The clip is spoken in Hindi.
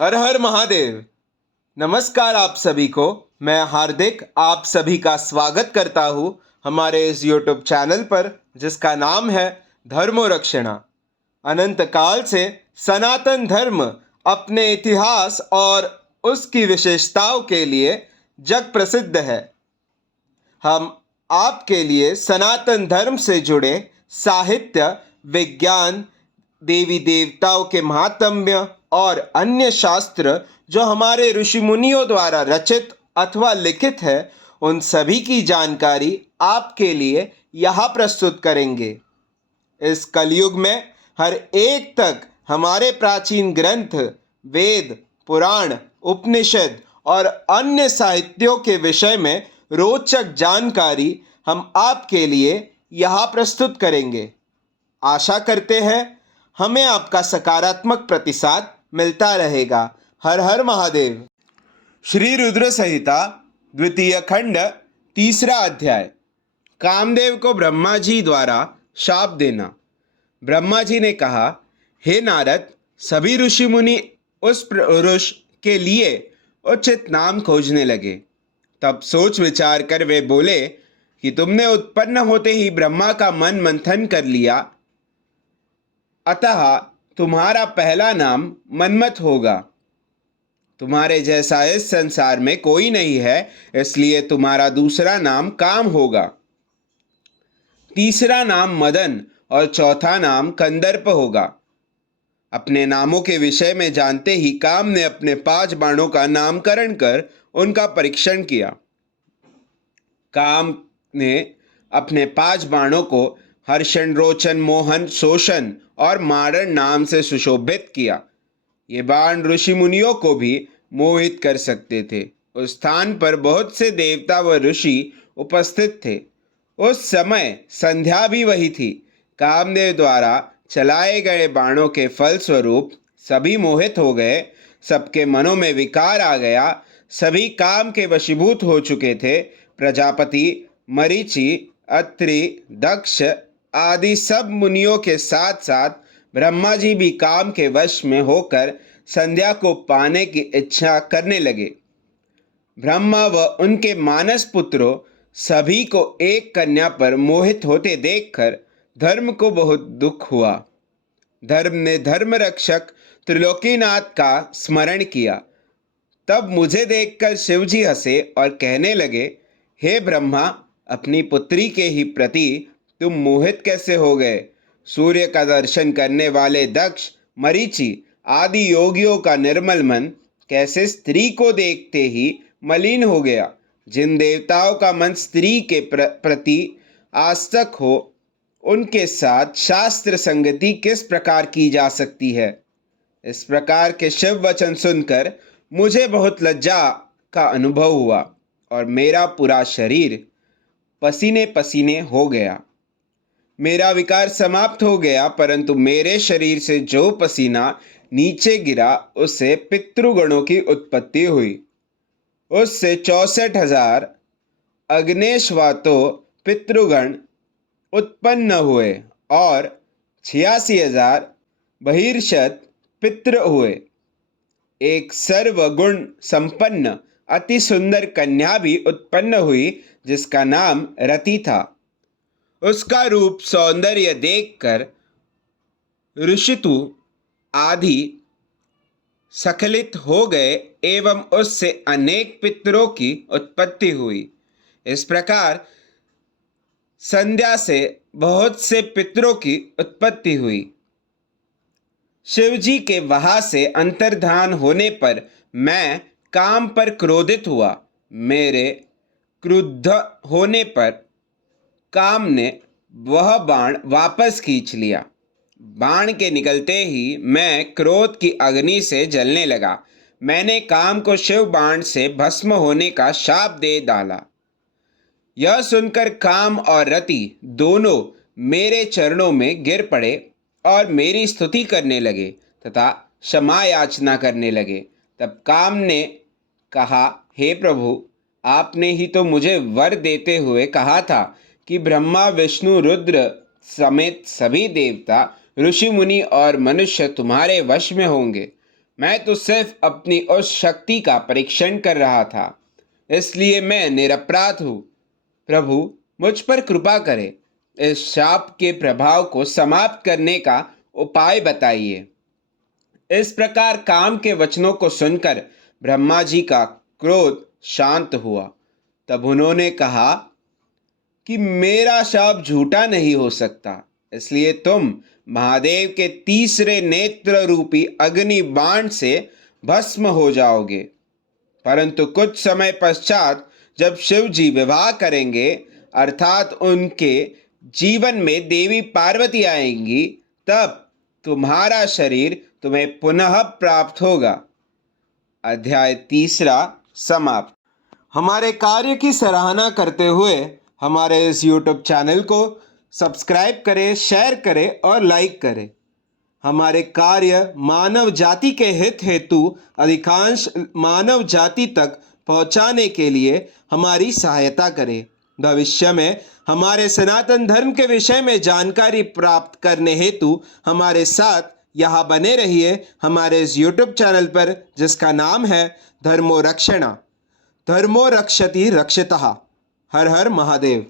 हर हर महादेव। नमस्कार आप सभी को। मैं हार्दिक आप सभी का स्वागत करता हूँ हमारे इस YouTube चैनल पर जिसका नाम है धर्मोरक्षणा। अनंत काल से सनातन धर्म अपने इतिहास और उसकी विशेषताओं के लिए जग प्रसिद्ध है। हम आपके लिए सनातन धर्म से जुड़े साहित्य, विज्ञान, देवी देवताओं के महात्म्य और अन्य शास्त्र जो हमारे ऋषि मुनियों द्वारा रचित अथवा लिखित है, उन सभी की जानकारी आपके लिए यहाँ प्रस्तुत करेंगे। इस कलयुग में हर एक तक हमारे प्राचीन ग्रंथ, वेद, पुराण, उपनिषद और अन्य साहित्यों के विषय में रोचक जानकारी हम आपके लिए यहाँ प्रस्तुत करेंगे। आशा करते हैं हमें आपका सकारात्मक प्रतिसाद मिलता रहेगा। हर हर महादेव। श्री रुद्र संहिता द्वितीय खंड तीसरा अध्याय। कामदेव को ब्रह्मा जी द्वारा शाप देना। ब्रह्मा जी ने कहा, हे नारद, सभी ऋषि मुनि उस पुरुष के लिए उचित नाम खोजने लगे। तब सोच विचार कर वे बोले कि तुमने उत्पन्न होते ही ब्रह्मा का मन मंथन कर लिया, अतः तुम्हारा पहला नाम मन्मथ होगा। तुम्हारे जैसा इस संसार में कोई नहीं है, इसलिए तुम्हारा दूसरा नाम काम होगा। तीसरा नाम मदन और चौथा नाम कंदर्प होगा। अपने नामों के विषय में जानते ही काम ने अपने 5 बाणों का नामकरण कर उनका परीक्षण किया। काम ने अपने 5 बाणों को हर्षण, रोचन, मोहन, शोषण और मारण नाम से सुशोभित किया। ये बाण ऋषि मुनियों को भी मोहित कर सकते थे। उस स्थान पर बहुत से देवता व ऋषि उपस्थित थे। उस समय संध्या भी वही थी। कामदेव द्वारा चलाए गए बाणों के फलस्वरूप सभी मोहित हो गए। सबके मनों में विकार आ गया। सभी काम के वशीभूत हो चुके थे। प्रजापति, मरीचि, अत्रि, दक्ष आदि सब मुनियों के साथ साथ ब्रह्मा जी भी काम के वश में होकर संध्या को पाने की इच्छा करने लगे। ब्रह्मा व उनके मानस पुत्रों सभी को एक कन्या पर मोहित होते देखकर धर्म को बहुत दुख हुआ। धर्म ने धर्म रक्षक त्रिलोकीनाथ का स्मरण किया। तब मुझे देखकर शिव जी हंसे और कहने लगे, हे ब्रह्मा, अपनी पुत्री के ही प्रति तुम मोहित कैसे हो गए? सूर्य का दर्शन करने वाले दक्ष, मरीचि आदि योगियों का निर्मल मन कैसे स्त्री को देखते ही मलिन हो गया? जिन देवताओं का मन स्त्री के प्रति आसक्त हो, उनके साथ शास्त्र संगति किस प्रकार की जा सकती है? इस प्रकार के शिव वचन सुनकर मुझे बहुत लज्जा का अनुभव हुआ और मेरा पूरा शरीर पसीने पसीने हो गया। मेरा विकार समाप्त हो गया, परंतु मेरे शरीर से जो पसीना नीचे गिरा उससे पितृगणों की उत्पत्ति हुई। उससे 64,000 अग्नेशवातो पितृगण उत्पन्न हुए और 86,000 बहिर्षत पितृ हुए। एक सर्वगुण संपन्न अति सुंदर कन्या भी उत्पन्न हुई जिसका नाम रति था। उसका रूप सौंदर्य देखकर ऋषितु आदि स्खलित हो गए एवं उससे अनेक पितरों की उत्पत्ति हुई। इस प्रकार संध्या से बहुत से पितरों की उत्पत्ति हुई। शिवजी के वहां से अंतर्धान होने पर मैं काम पर क्रोधित हुआ। मेरे क्रुद्ध होने पर काम ने वह बाण वापस खींच लिया। बाण के निकलते ही मैं क्रोध की अग्नि से जलने लगा। मैंने काम को शिव बाण से भस्म होने का शाप दे डाला। यह सुनकर काम और रति दोनों मेरे चरणों में गिर पड़े और मेरी स्तुति करने लगे तथा क्षमा याचना करने लगे। तब काम ने कहा, हे प्रभु, आपने ही तो मुझे वर देते हुए कहा था कि ब्रह्मा, विष्णु, रुद्र समेत सभी देवता, ऋषि मुनि और मनुष्य तुम्हारे वश में होंगे। मैं तो सिर्फ अपनी उस शक्ति का परीक्षण कर रहा था, इसलिए मैं निरपराध हूँ। प्रभु, मुझ पर कृपा करें। इस शाप के प्रभाव को समाप्त करने का उपाय बताइए। इस प्रकार काम के वचनों को सुनकर ब्रह्मा जी का क्रोध शांत हुआ। तब उन्होंने कहा कि मेरा शाप झूठा नहीं हो सकता, इसलिए तुम महादेव के तीसरे नेत्र रूपी अग्नि बाण से भस्म हो जाओगे। परंतु कुछ समय पश्चात जब शिव जी विवाह करेंगे, अर्थात उनके जीवन में देवी पार्वती आएंगी, तब तुम्हारा शरीर तुम्हें पुनः प्राप्त होगा। अध्याय 3 समाप्त। हमारे कार्य की सराहना करते हुए हमारे इस YouTube चैनल को सब्सक्राइब करें, शेयर करें और लाइक करें। हमारे कार्य मानव जाति के हित हेतु अधिकांश मानव जाति तक पहुंचाने के लिए हमारी सहायता करें। भविष्य में हमारे सनातन धर्म के विषय में जानकारी प्राप्त करने हेतु हमारे साथ यहाँ बने रहिए, हमारे इस YouTube चैनल पर, जिसका नाम है धर्मो रक्षणा। धर्मो रक्षति रक्षितः। हर हर महादेव।